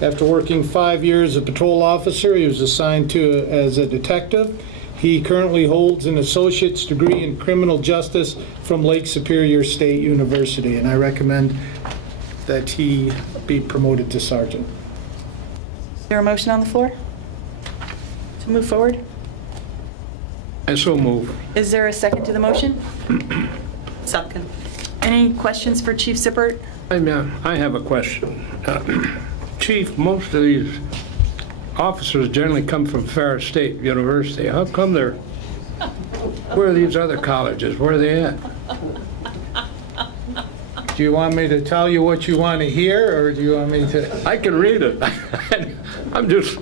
After working 5 years as a patrol officer, he was assigned to as a detective. He currently holds an associate's degree in criminal justice from Lake Superior State University, and I recommend that he be promoted to sergeant. Is there a motion on the floor to move forward? I so move. Is there a second to the motion? Second. Any questions for Chief Sippert? I have a question. Chief, most of these officers generally come from Ferris State University. How come where are these other colleges? Where are they at? Do you want me to tell you what you want to hear, or do you want me to? I can read it. I'm just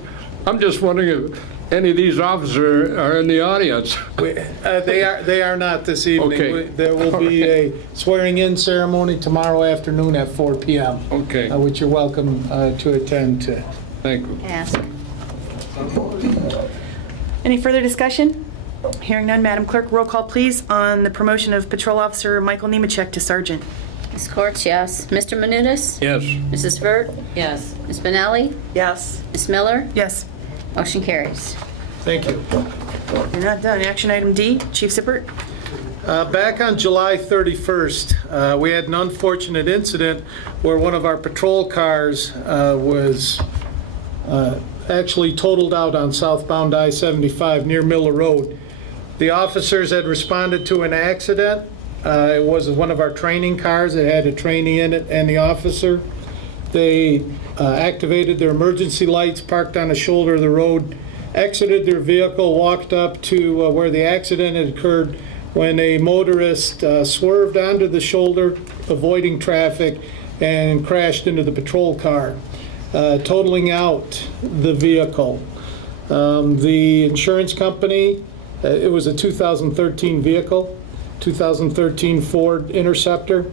wondering if any of these officers are in the audience. They are not this evening. Okay. There will be a swearing-in ceremony tomorrow afternoon at 4 p.m. Okay. Which you're welcome to attend to. Thank you. Ask. Any further discussion? Hearing none, Madam Clerk, roll call please on the promotion of Patrol Officer Michael Nemechek to sergeant. Ms. Courts, yes. Mr. Menoudas? Yes. Mrs. Vert? Yes. Ms. Benelli? Yes. Ms. Miller? Yes. Motion carries. Thank you. You're not done. Action item D, Chief Sippert. Back on July 31st, we had an unfortunate incident where one of our patrol cars was actually totaled out on southbound I-75 near Miller Road. The officers had responded to an accident. It was one of our training cars. It had a trainee in it and the officer. They activated their emergency lights, parked on the shoulder of the road, exited their vehicle, walked up to where the accident had occurred when a motorist swerved onto the shoulder, avoiding traffic, and crashed into the patrol car, totaling out the vehicle. The insurance company, it was a 2013 vehicle, 2013 Ford Interceptor.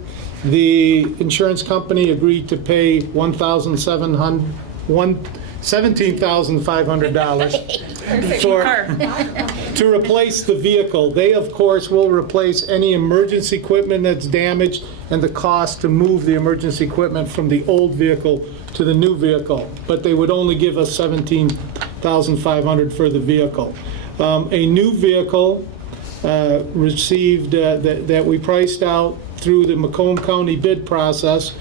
The insurance company agreed to pay $17,500 to replace the vehicle. They, of course, will replace any emergency equipment that's damaged and the cost to move the emergency equipment from the old vehicle to the new vehicle. But they would only give us $17,500 for the vehicle. A new vehicle received that we priced out through the Macomb County bid process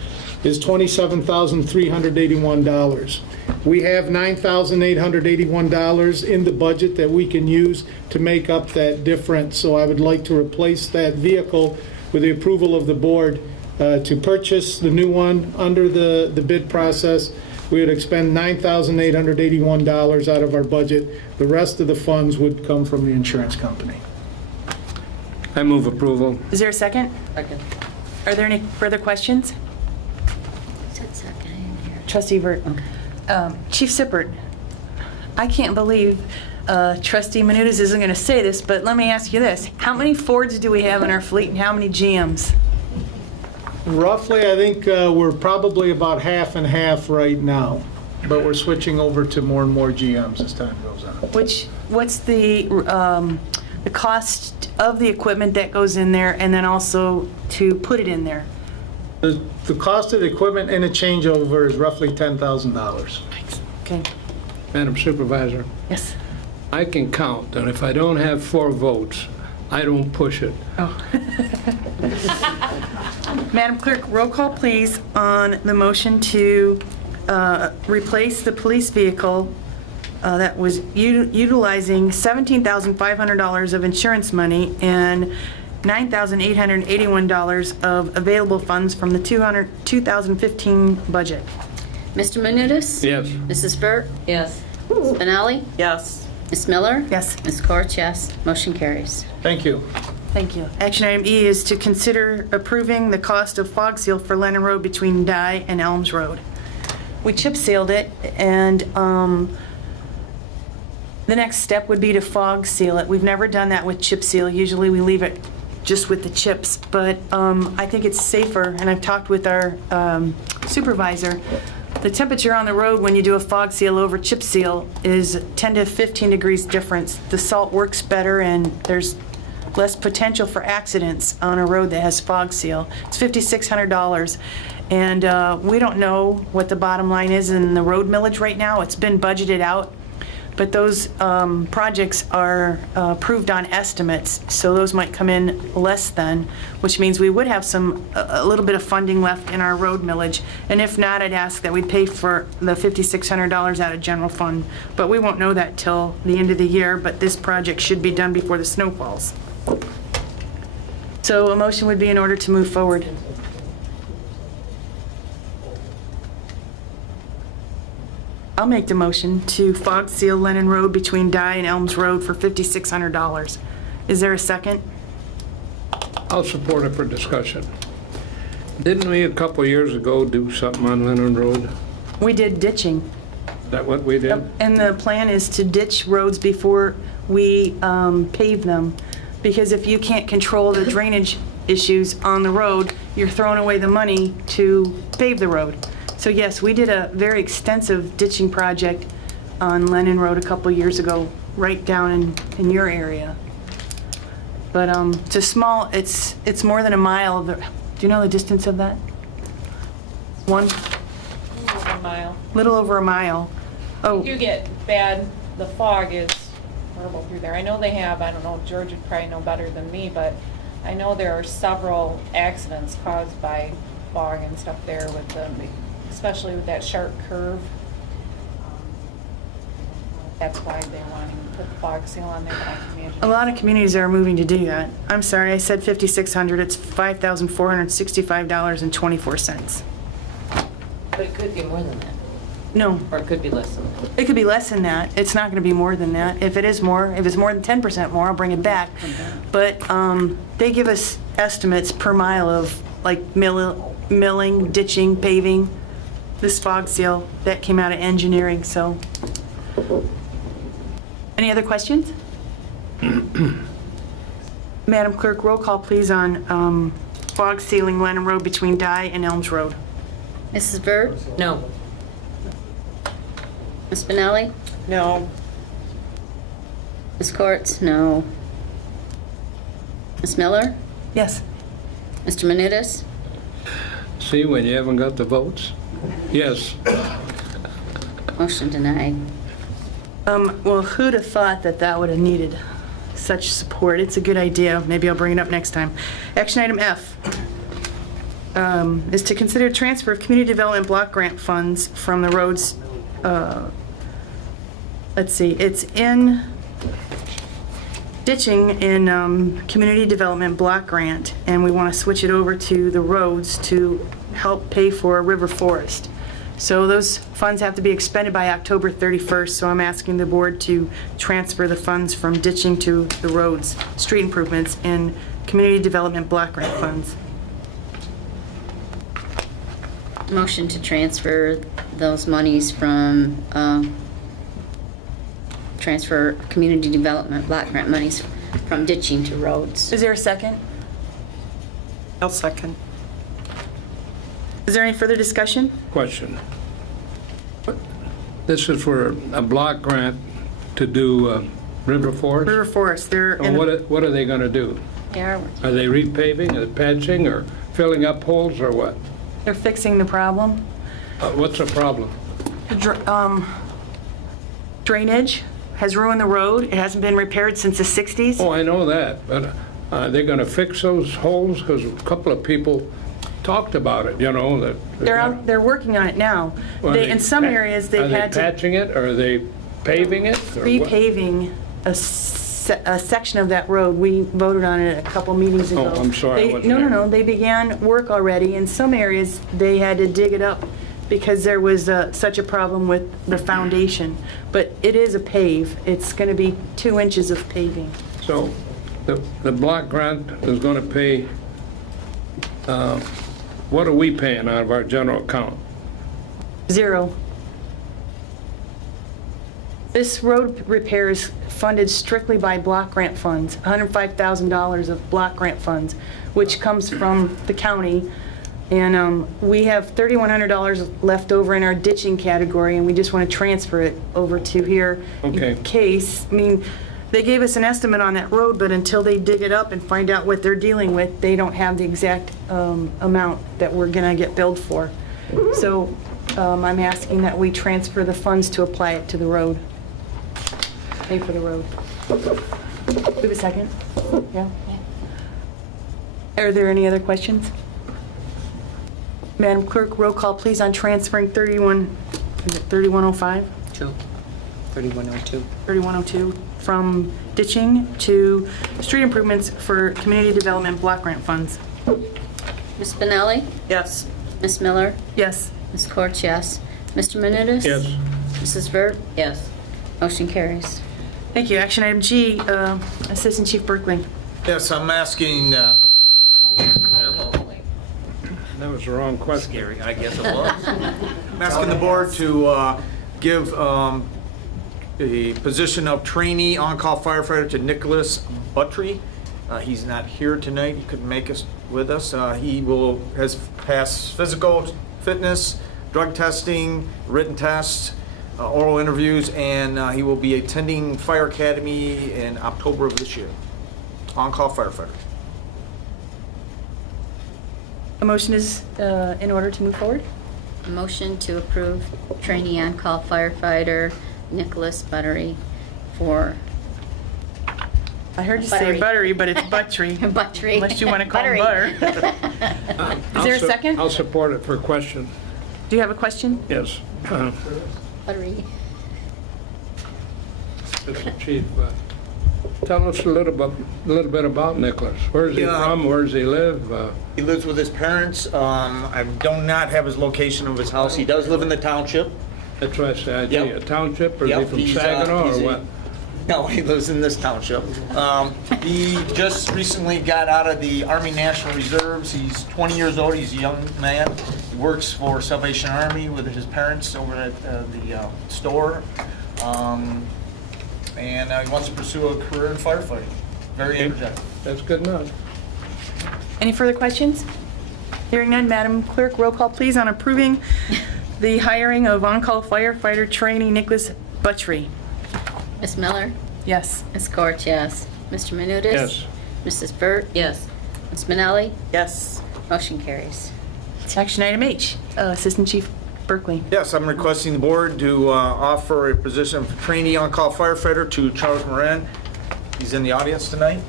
is $27,381. We have $9,881 in the budget that we can use to make up that difference. So I would like to replace that vehicle with the approval of the board to purchase the new one under the bid process. We would expend $9,881 out of our budget. The rest of the funds would come from the insurance company. I move approval. Is there a second? Second. Are there any further questions? Said second. Trustee Vert. Chief Sippert, I can't believe Trustee Menudas isn't going to say this, but let me ask you this. How many Fords do we have in our fleet and how many GMs? Roughly, I think we're probably about half and half right now, but we're switching over to more and more GMs as time goes on. What's the cost of the equipment that goes in there and then also to put it in there? The cost of the equipment and a changeover is roughly $10,000. Okay, Madam Supervisor, yes. I can count, and if I don't have 4 votes, I don't push it. Madam Clerk, roll call please on the motion to replace the police vehicle that was utilizing $17,500 of insurance money and $9,881 of available funds from the 2015 budget. Mr. Menudas? Yes. Mrs. Burt? Yes. Ms. Benali? Yes. Ms. Miller? Yes. Ms. Court, yes. Motion carries. Thank you. Thank you. Action item E is to consider approving the cost of fog seal for Lennon Road between Dye and Elms Road. We chip sealed it, and the next step would be to fog seal it. We've never done that with chip seal. Usually we leave it just with the chips, but I think it's safer, and I've talked with our supervisor. The temperature on the road when you do a fog seal over chip seal is 10 to 15 degrees difference. The salt works better, and there's less potential for accidents on a road that has fog seal. It's $5,600, and we don't know what the bottom line is in the road millage right now. It's been budgeted out, but those projects are approved on estimates, so those might come in less than, which means we would have a little bit of funding left in our road millage, and if not, I'd ask that we pay for the $5,600 out of general fund, but we won't know that till the end of the year, but this project should be done before the snow falls. So a motion would be in order to move forward. I'll make the motion to fog seal Lennon Road between Dye and Elms Road for $5,600. Is there a second? I'll support it for discussion. Didn't we a couple years ago do something on Lennon Road? We did ditching. Is that what we did? And the plan is to ditch roads before we pave them. Because if you can't control the drainage issues on the road, you're throwing away the money to pave the road. So yes, we did a very extensive ditching project on Lennon Road a couple years ago, right down in your area. But it's a small, it's more than a mile of the, do you know the distance of that? Over a mile. Little over a mile. Oh, You get bad, the fog is horrible through there. I know they have, I don't know, George would probably know better than me, but I know there are several accidents caused by fog and stuff there with the, especially with that sharp curve. That's why they're wanting to put the fog seal on there, but I can imagine. a lot of communities are moving to do that. I'm sorry, I said $5,600, it's $5,465.24. But it could be more than that, No, or it could be less than that. it could be less than that. It's not going to be more than that. If it's more than 10% more, I'll bring it back. But they give us estimates per mile of like milling, ditching, paving. This fog seal, that came out of engineering, so. Any other questions? Madam Clerk, roll call please on fog sealing Lennon Road between Dye and Elms Road. Mrs. Burt? No. Ms. Benali? No. Ms. Court? No. Ms. Miller? Yes. Mr. Menudas? See, when you haven't got the votes? Yes. Motion denied. Well, who'd have thought that that would have needed such support? It's a good idea. Maybe I'll bring it up next time. Action item F is to consider transfer of community development block grant funds from the roads. Let's see, it's in ditching in community development block grant, and we want to switch it over to the roads to help pay for a river forest. So those funds have to be expended by October 31st, so I'm asking the board to transfer the funds from ditching to the roads, street improvements, and community development block grant funds. Motion to transfer those monies from, transfer community development block grant monies from ditching to roads. Is there a second? I'll second. Is there any further discussion? Question. This is for a block grant to do River Forest? River Forest, they're So in the, what are they going to do? Yeah, Are they repaving, or patching, or filling up holes, or what? they're fixing the problem. What's the problem? Drainage has ruined the road. It hasn't been repaired since the 60s. Oh, I know that, but are they going to fix those holes? Because a couple of people talked about it, you know, that. They're working on it now. Well, In some areas, they've had Are to they patching it, or are they paving it? or what? repaving a section of that road. We voted on it a couple meetings ago. Oh, I'm sorry, I wasn't No, there. no, they began work already. In some areas, they had to dig it up because there was such a problem with the foundation. But it is a pave. It's going to be 2 inches of paving. So the block grant is going to pay, what are we paying out of our general account? 0. This road repair is funded strictly by block grant funds, $105,000 of block grant funds, which comes from the county. And we have $3,100 left over in our ditching category, and we just want to transfer it over to here. Okay. In case, I mean, they gave us an estimate on that road, but until they dig it up and find out what they're dealing with, they don't have the exact amount that we're going to get billed for. So I'm asking that we transfer the funds to apply it to the road. Pay for the road. We have a second? Yeah? Are there any other questions? Madam Clerk, roll call please on transferring 3105? 3102. 3102 from ditching to street improvements for community development block grant funds. Ms. Spinelli? Yes. Ms. Miller? Yes. Ms. Corch, yes. Mr. Menounos? Yes. Mrs. Vert? Yes. Motion carries. Thank you. Action item G, Assistant Chief Berkeley. Yes, I'm asking, That was the wrong question. Gary, I guess it was. I'm asking the board to give the position of trainee on-call firefighter to Nicholas Buttry. He's not here tonight. He couldn't make us with us. He has passed physical fitness, drug testing, written tests, oral interviews, and he will be attending Fire Academy in October of this year. On-call firefighter. A motion is in order to move forward? A motion to approve trainee on-call firefighter Nicholas Buttery for I heard you say buttery, but it's buttery. Buttery. Unless you want to call it Buttery. butter. Is there a second? I'll support it for a question. Do you have a question? Yes. Buttery. Mr. Chief, tell us a little bit about Nicholas. Where's he Yeah. from? Where's he live? He lives with his parents. I do not have his location of his house. He does live in the township. That's what I said. Yep. Is he a township, or is he Yep, from he's, Saginaw, he's or a- what? No, he lives in this township. He just recently got out of the Army National Reserves. He's 20 years old. He's a young man. He works for Salvation Army with his parents over at the store. And he wants to pursue a career in firefighting. Very energetic. That's good enough. Any further questions? Hearing none, Madam Clerk, roll call please on approving the hiring of on-call firefighter trainee Nicholas Buttry. Ms. Miller? Yes. Ms. Corch, yes. Mr. Menounos? Yes. Mrs. Burt? Yes. Ms. Minelli? Yes. Motion carries. Action item H, Assistant Chief Berkeley. Yes, I'm requesting the board to offer a position of trainee on-call firefighter to Charles Moran. He's in the audience tonight.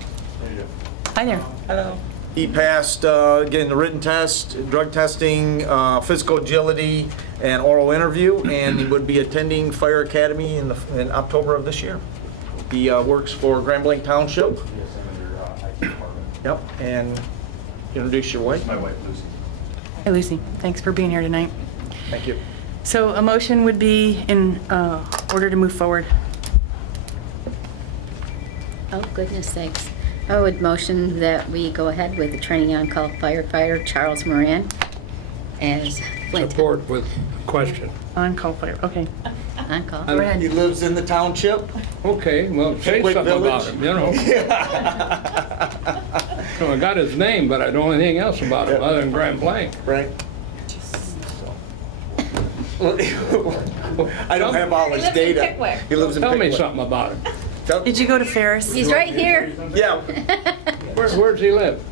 Hi there. Hello. He passed getting the written test, drug testing, physical agility, and oral interview, and he would be attending Fire Academy in October of this year. He works for Grand Blanc Township. Yep, and introduce your wife. My wife, Lucy. Hey, Lucy. Thanks for being here tonight. Thank you. So a motion would be in order to move forward. Oh, goodness sakes. I would motion that we go ahead with the training on-call firefighter Charles Moran as Flint. Support with question. On-call fire, okay. On call. Go ahead. He lives in the township. Okay, well, say Pickwick something about Village. him, you know. So I got his name, but I don't know anything else about him other than Grand Blanc. Right. I don't have all his He lives in data. Pickwick. He lives in Tell me Pickwick. something about him. Did you go to Ferris? He's right here. Yeah, Where's he live?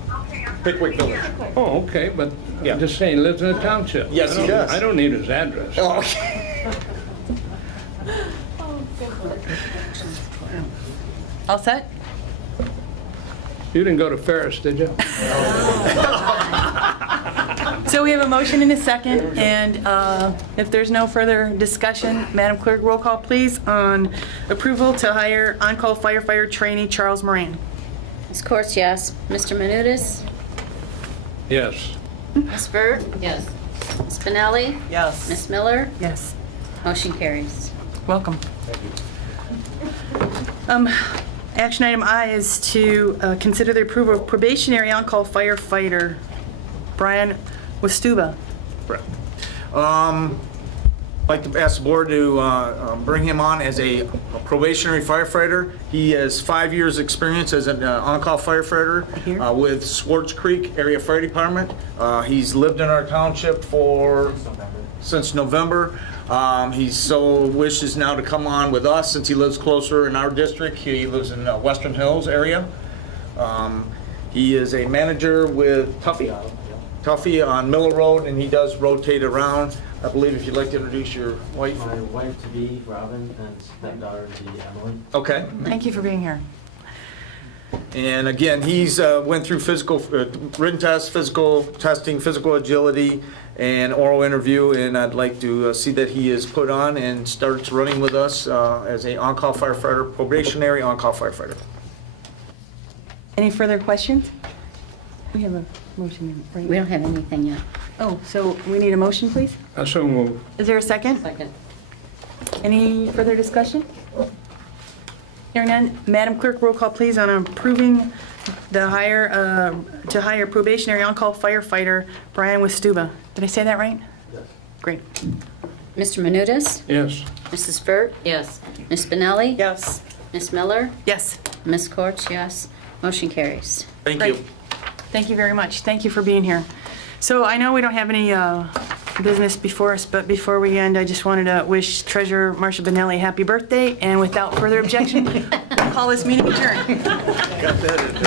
Pickwick Village. Oh, okay, but Yeah. I'm just saying, he lives in a township. Yes, he does. I don't need his address. Oh, okay. All set? You didn't go to Ferris, did you? So we have a motion and a second, and if there's no further discussion, Madam Clerk, roll call please on approval to hire on-call firefighter trainee Charles Moran. Ms. Courts, yes. Mr. Menudas? Yes. Ms. Burt? Yes. Ms. Spinelli? Yes. Ms. Miller? Yes. Motion carries. Welcome. Action item I is to consider the approval of probationary on-call firefighter Brian Westuba. I'd like to ask the board to bring him on as a probationary firefighter. He has 5 years' experience as an on-call firefighter with Swartz Creek Area Fire Department. He's lived in our township since November. He so wishes now to come on with us since he lives closer in our district. He lives in Western Hills area. He is a manager with Tuffy on Miller Road, and he does rotate around. I believe if you'd like to introduce your wife. My wife-to-be, Robin, and stepdaughter-to-be, Emily. Okay. Thank you for being here. And again, he's went through physical, written tests, physical testing, physical agility, and oral interview, and I'd like to see that he is put on and starts running with us as a on-call firefighter, probationary on-call firefighter. Any further questions? We have a motion, right? We don't have anything yet. Oh, so we need a motion, please? I so move. Is there a second? Second. Any further discussion? Hearing none, Madam Clerk, roll call please on approving the hire, to hire probationary on-call firefighter Brian Westuba. Did I say that right? Yes. Great. Mr. Menudas? Yes. Mrs. Burt? Yes. Ms. Spinelli? Yes. Ms. Miller? Yes. Ms. Courts, yes. Motion carries. Thank Great. you. Thank you very much. Thank you for being here. So I know we don't have any business before us, but before we end, I just wanted to wish Treasurer Marcia Benelli happy birthday, and without further objection, we'll call this meeting adjourned. Got that in.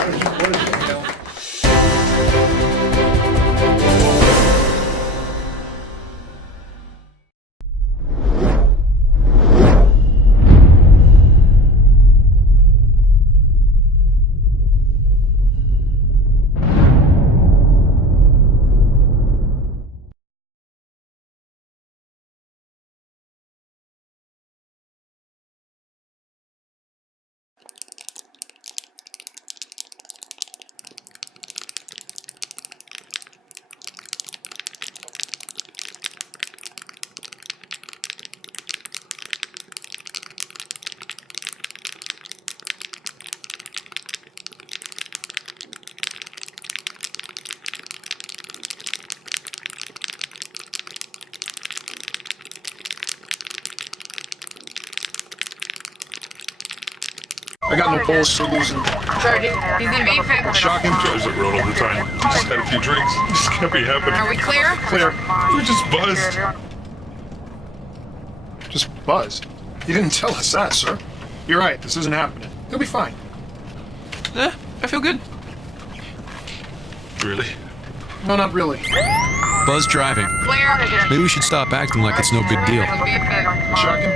I got no pulse, so losing. He's in Mayfair. Shocking. Drives the road all the time. Just had a few drinks. Just can't be happening. Are we clear? Clear. We're just buzzed. Just buzzed? You didn't tell us that, sir. You're right. This isn't happening. He'll be fine. I feel good. Really? No, not really. Buzz driving. Clear. Maybe we should stop acting like it's no big deal. Shocking.